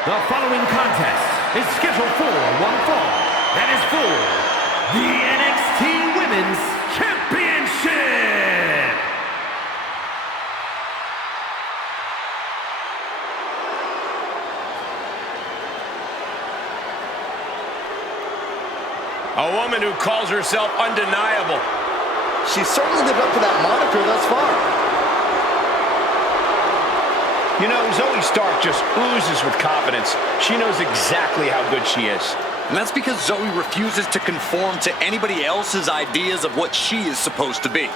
The following contest is scheduled for one fall. That is for the NXT Women's Championship. A woman who calls herself undeniable. She's certainly lived up to that moniker thus far. You know, Zoey Stark just oozes with confidence. She knows exactly how good she is. And that's because Zoey refuses to conform to anybody else's ideas of what she is supposed to be.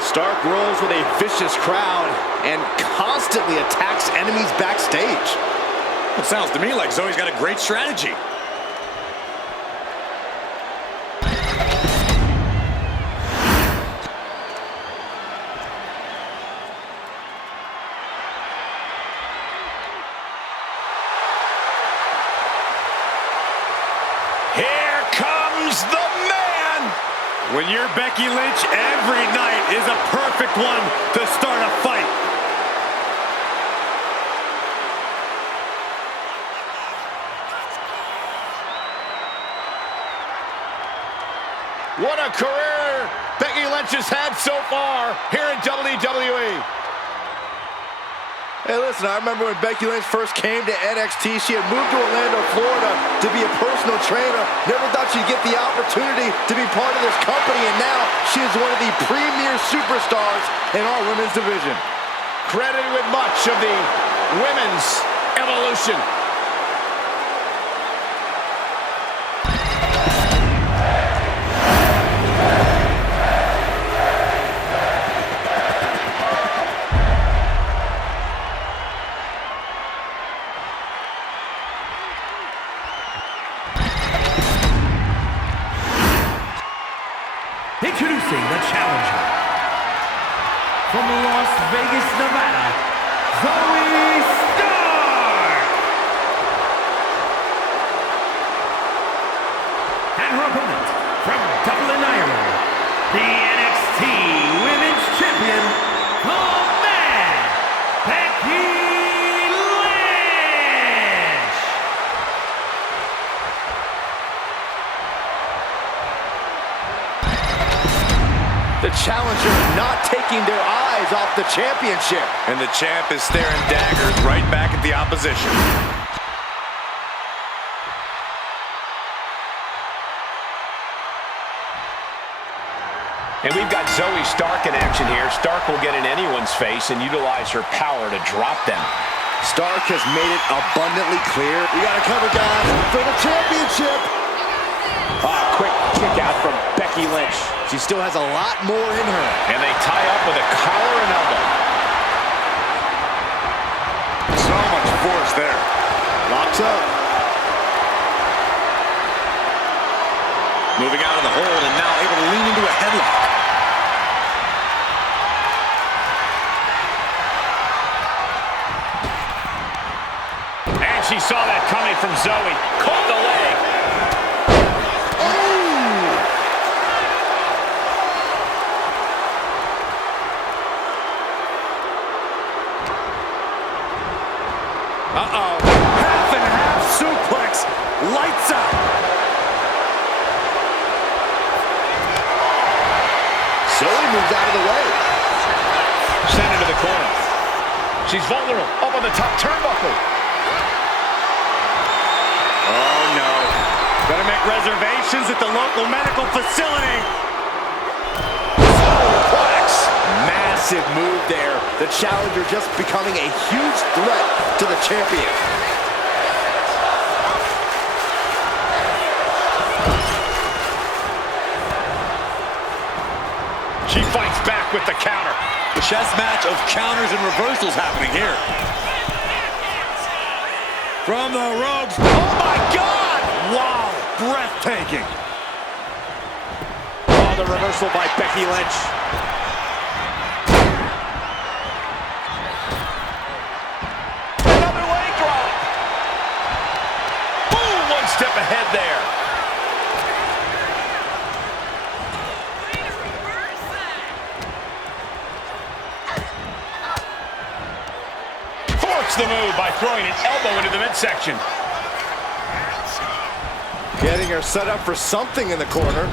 Stark rolls with a vicious crowd and constantly attacks enemies backstage. It sounds to me like Zoey's got a great strategy. Here comes the man! When you're Becky Lynch, every night is a perfect one to start a fight. What a career Becky Lynch has had so far here in WWE. Hey, listen, I remember when Becky Lynch first came to NXT, she had moved to Orlando, Florida to be a personal trainer. Never thought she'd get the opportunity to be part of this company, and now she is one of the premier superstars in our women's division. Credited with much of the women's evolution. Introducing the challenger from Las Vegas, Nevada, Zoey Stark. And her opponent from Dublin, Ireland, the NXT Women's Champion, the Man, Becky Lynch. The challenger not taking their eyes off the championship. And the champ is staring daggers right back at the opposition. And we've got Zoey Stark in action here. Stark will get in anyone's face and utilize her power to drop them. Stark has made it abundantly clear. We got to cover, guys, for the championship. Quick kick out from Becky Lynch. She still has a lot more in her. And they tie up with a collar and elbow. So much force there. Locks up. Moving out of the hold and now able to lean into a headlock. And she saw that coming from Zoey. Caught the leg. Uh-oh. Half and half suplex. Lights out. Zoey moves out of the way. Sent into the corner. She's vulnerable. Up on the top turnbuckle. Oh, no. Better make reservations at the local medical facility. Massive move there. The challenger just becoming a huge threat to the champion. She fights back with the counter. Chess match of counters and reversals happening here. From the ropes. Oh, my God! Wow, breathtaking. Oh, the reversal by Becky Lynch. Another leg drop. good there. Forks the move by throwing an elbow into the midsection. Getting her set up for something in the corner.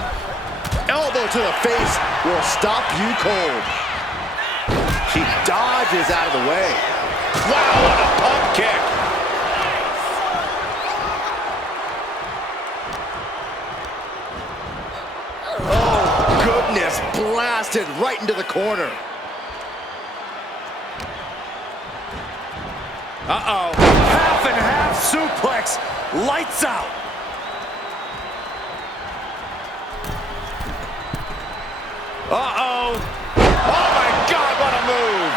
Elbow to the face will stop you cold. She dodges out of the way. Wow, what a pump kick. Oh, goodness, blasted right into the corner. Uh-oh. Half and half suplex. Lights out. Uh-oh. Oh, my God, what a move.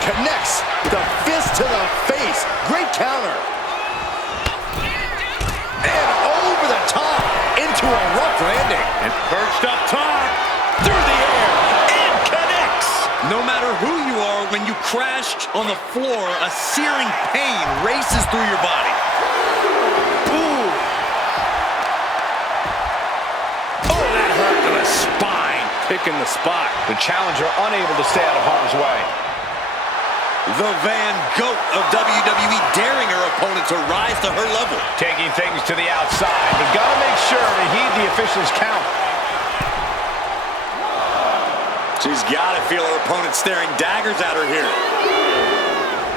Connects the fist to the face. Great counter. And over the top into a rough landing. And perched up top. Through the air. And connects. No matter who you are, when you crash on the floor, a searing pain races through your body. Ooh. Oh, that hurt to the spine. Picking the spot. The challenger unable to stay out of harm's way. The Van Gogh of WWE daring her opponent to rise to her level. Taking things to the outside. You gotta make sure to heed the official's count. She's got to feel her opponent staring daggers at her here.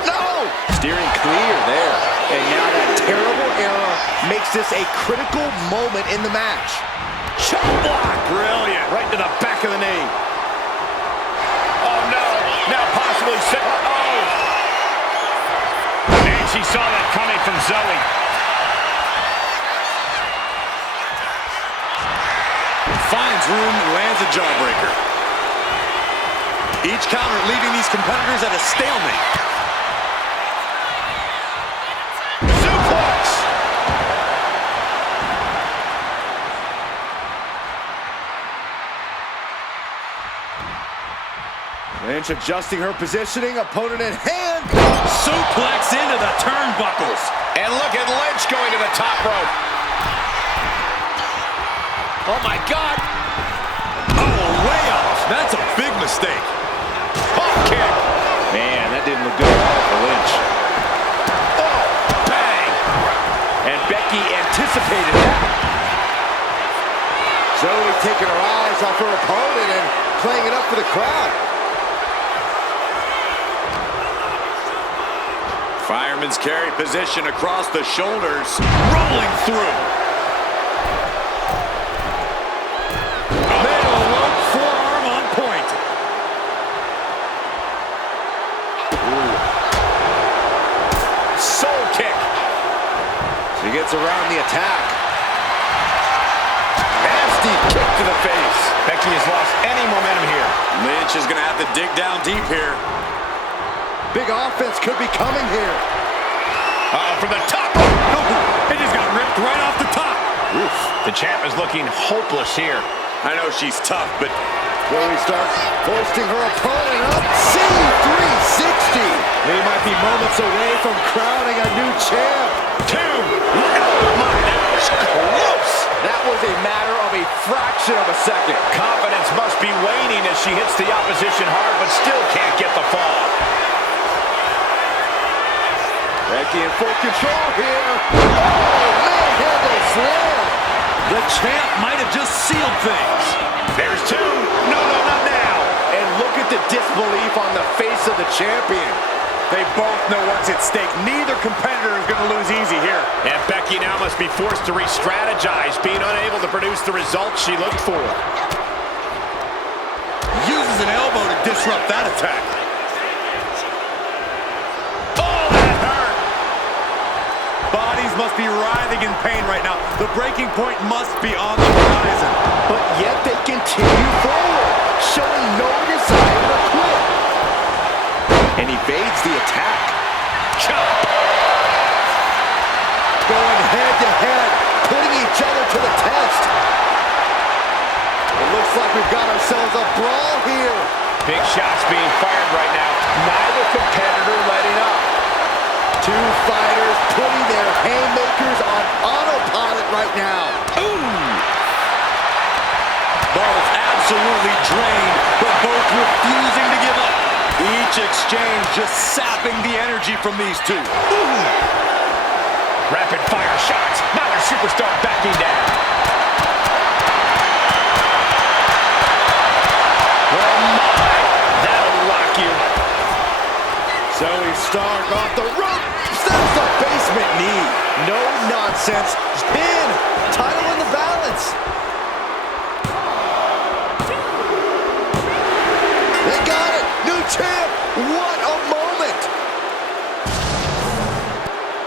No! Steering clear there. And now that terrible error makes this a critical moment in the match. Chop block. Brilliant. Right to the back of the knee. Oh, no. Now possibly set. Uh-oh. And she saw that coming from Zoey. Finds room, lands a jawbreaker. Each counter leaving these competitors at a stalemate. Suplex! Lynch adjusting her positioning, opponent in hand. Suplex into the turnbuckles. And look at Lynch going to the top rope. Oh, my God. Oh, layup. That's a big mistake. Pump kick. Man, that didn't look good at all for Lynch. Oh, bang. And Becky anticipated that. Zoey taking her eyes off her opponent and playing it up for the crowd. Fireman's carry position across the shoulders. Rolling through. Middle rope forearm on point. Soul kick. She gets around the attack. Nasty kick to the face. Becky has lost any momentum here. Lynch is going to have to dig down deep here. Big offense could be coming here. From the top. It just got ripped right off the top. Oof. The champ is looking hopeless here. I know she's tough, but Zoey starts posting her opponent up. C360. They might be moments away from crowning a new champ. Two. Oh my, that was close. That was a matter of a fraction of a second. Confidence must be waning as she hits the opposition hard, but still can't get the fall. Becky in full control here. Oh, manhandle slam. the champ might have just sealed things. There's two. No, not now. And look at the disbelief on the face of the champion. They both know what's at stake. Neither competitor is going to lose easy here. And Becky now must be forced to re-strategize, being unable to produce the results she looked for. Uses an elbow to disrupt that attack. Oh, that hurt. Bodies must be writhing in pain right now. The breaking point must be on the horizon. But yet they continue forward, showing no desire to quit. And evades the attack. Chop. Going head to head, putting each other to the test. It looks like we've got ourselves a brawl here. Big shots being fired right now. Neither competitor letting up. Two fighters putting their haymakers on autopilot right now. Both absolutely drained, but both refusing to give up. Each exchange just sapping the energy from these two. Rapid fire shots. Neither superstar backing down. Oh my, that'll rock you. Zoey Stark off the rope. Steps the basement knee. No nonsense. Spin. Title in the balance. They got it. New champ. What a moment.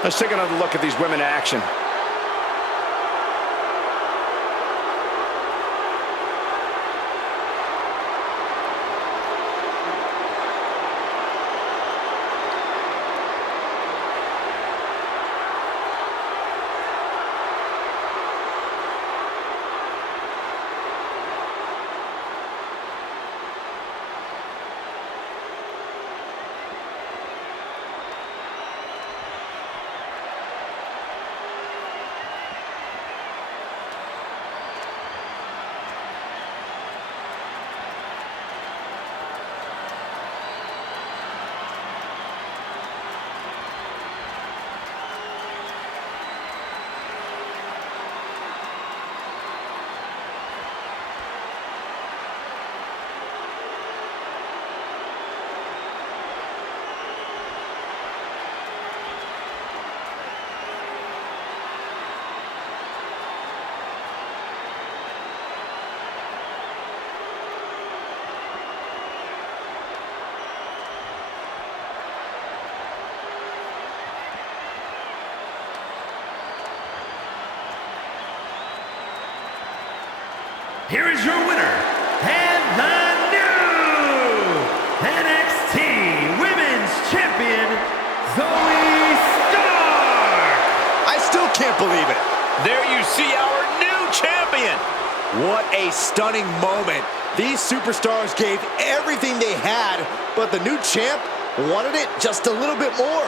Let's take another look at these women in action. Here is your winner, and the new NXT Women's Champion, Zoey Stark! I still can't believe it. There you see our new champion. What a stunning moment. These superstars gave everything they had, but the new champ wanted it just a little bit more.